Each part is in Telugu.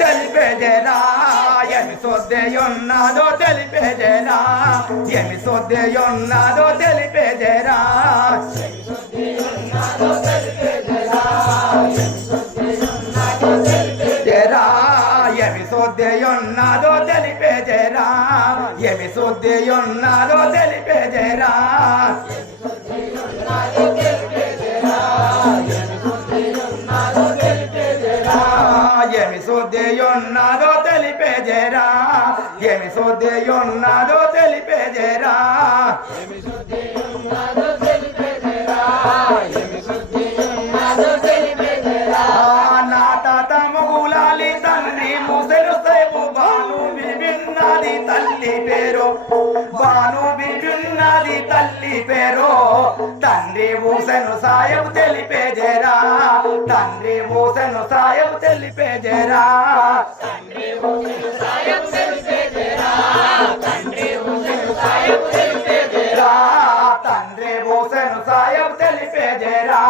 తెలిపేదేరా ఏమి సొద్దెయున్నదో తెలిపేదేరా ఏమి సొద్దెయున్నదో తెలిపేదేరా ఏమి సొద్దెయున్నదో తెలిపేదేరా ఏమి సొద్దెయున్నదో తెలిపేదేరా ఏమి సొద్దెయున్నదో తెలిపేదేరా ఏమి సొద్దెయున్నదో తెలిపేదేరా నా తాత మొగులాలి తండ్రి ముసలు సైబు బాను విన్నది తల్లి పేరు బాను విన్నది తల్లి పేరు తండ్రి ఊసెను సాయం తెలిపేదేరా తండ్రి ఊసెను సాయం తెలిపేదేరా తండ్రి ఊసెను సాయం తెలిపేదేరా తండ్రి ఊసెను సాయం తెలిపేదేరా తండ్రి ఊసెను సాయం తెలిపేదేరా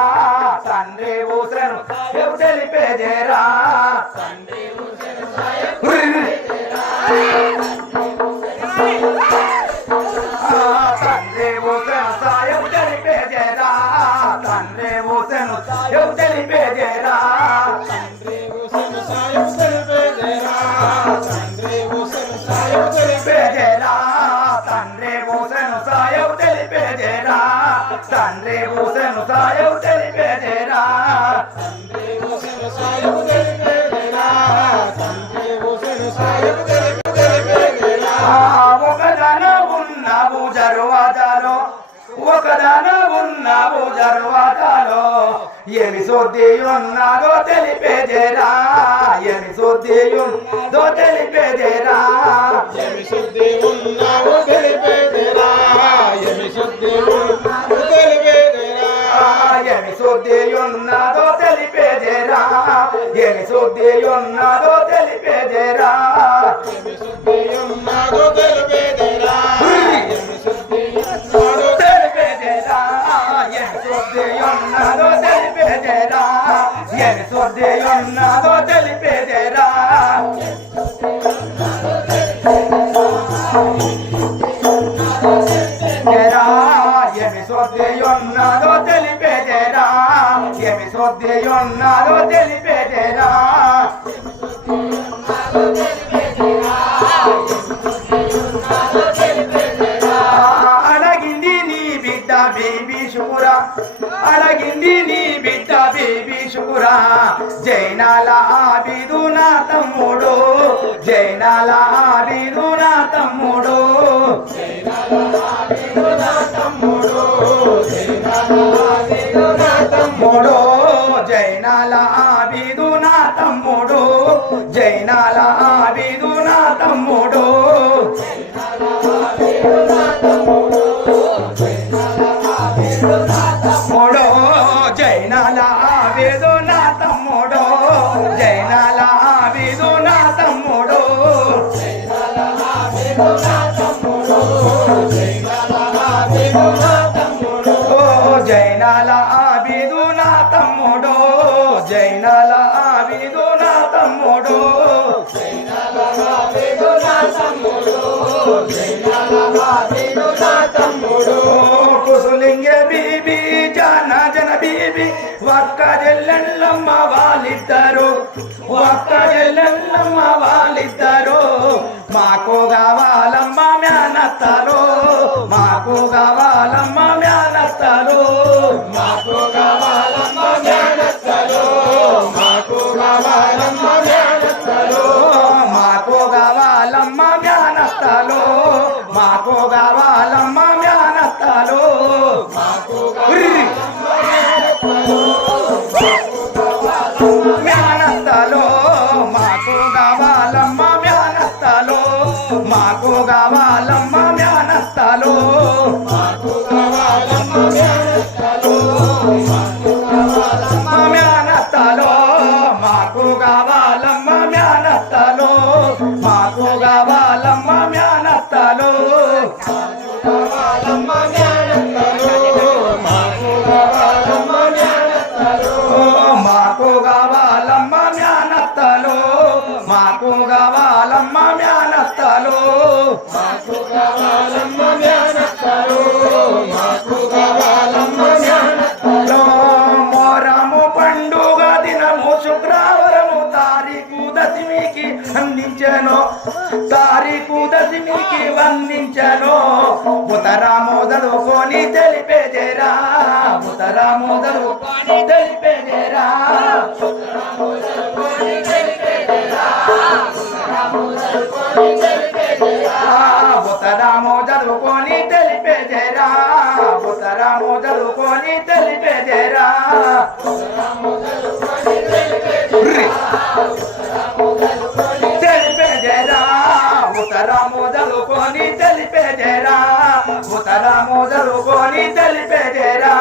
తండ్రి ఊసెను సాయం తెలిపేదేరా తండ్రి ఊసెను సాయం తెలిపేదేరా తండ్రి ఊసెను సాయం తెలిపేదేరా తండ్రి ఊసెను సాయం తెలిపేదేరా తండ్రి ఊసెను సాయం తెలిపేదేరా తండ్రి ఊసెను సాయం తెలిపేదేరా తండ్రి ఊసెను సాయం తెలిపేదేరా తండ్రి ఊసెను సాయం తెలిపేదేరా తండ్రి ఊసెను సాయం తెలిపేదేరా తండ్రి ఊసెను సాయం తెలిపేదేరా ఒకదాన ఉన్నావు జరువాదాలో ఒకదాన ఉన్నావు జరువాదాలో ఏమి సొద్దెయున్నదో తెలిపేదేరా ఏమి సొద్దెయున్నదో తెలిపేదేరా ఏమి సొద్దెయున్నదో తెలిపేదేరా ఏమి సొద్దెయున్నదో తెలిపేదేరా ఏమి సొద్దెయున్నదో తెలిపేదేరా ఏమి సొద్దెయున్నదో తెలిపేదేరా ఏమి సొద్దెయున్నదో తెలిపేదేరా ఏమి సొద్దెయున్నదో తెలిపేదేరా ఏమి సొద్దెయున్నదో తెలిపేదేరా ఏమి సొద్దెయున్నదో తెలిపేదేరా ఏమి సొద్దెయున్నదో తెలిపేదేరా ఏమి సొద్దెయున్నదో తెలిపేదేరా అడగింది నీ బిడ్డ బేబీ షుకురా అడగింది నీ బిడ్డ బేబీ షుకురా జైనాల ఆబిదు నా తమ్ముడు జైనాల ఆబిదు నా తమ్ముడు జైనాల ఆబిదు నా తమ్ముడు జైనాల ఆబిదు నా తమ్ముడు జైనాల ఆబిదు నా తమ్ముడు జైనాల ఆబిదు నా తమ్ముడు తమ్ముడు జైనాల ఆబిదు నా తమ్ముడు జైనాల ఆబిదు నా తమ్ముడు జైనాల ఆబిదు నా తమ్ముడు జైనాల ఆబిదు నా తమ్ముడు జైనాల ఆబిదు నా తమ్ముడు జైనాల ఆబిదు నా తమ్ముడు జైనాల ఆబిదు నా తమ్ముడు జైనాల ఆబిదు నా తమ్ముడు కుసులింగే బీబీ జాన జన బీబీ ఒక్క జల్లెల్లమ్మ వాళ్ళిద్దరు ఒక్క జల్లెల్లమ్మ వాళ్ళిద్దరు మాకు కావాలమ్మ మ్యానత్తలు మాకు కావాలమ్మ మ్యానత్తలు మాకు కావాలమ్మ మ్యానత్తలు మాకు కావాలమ్మ మ్యానత్తలు మాకు కావాలమ్మ మ్యానత్తలు మాకు కావాలమ్మ మ్యానత్తలు మాకు మ్యానత్తలు మాకు కావాలమ్మ మ్యానత్తలు మాకు కావాలమ్మ మ్యానత్తలు మాకు కావాలమ్మ మ్యానత్తలు మాకు కావాలమ్మ మ్యానత్తలు మాకు కావాలమ్మ మ్యానత్తలు మాకు కావాలమ్మ మ్యానత్తలు కావాలమ్మ మ్యానత్తలు మాకు కావాలమ్మ మ్యానత్తలు మాకు కావాలమ్మ దశమికి అందించను తారీఖు దశమికి వందించను ఉత్తరము చదువుకొని తెలిపేదేరా ఉత్తరము చదువుకొని తెలిపేదేరా ఉత్తరము చదువుకొని తెలిపేదేరా ఉత్తరము చదువుకొని తెలిపేదేరా తెలిపేదేరా ఉత్తరము చదువుకొని తెలిపేదేరా ఉత్తరము చదువుకొని తెలిపేదేరా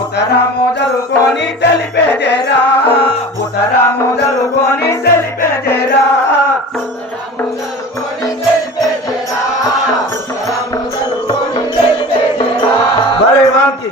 ఉత్తరము చదువుకొని తెలిపేదేరా ఉత్తరము చదువుకొని తెలిపేదేరా బరే వాకి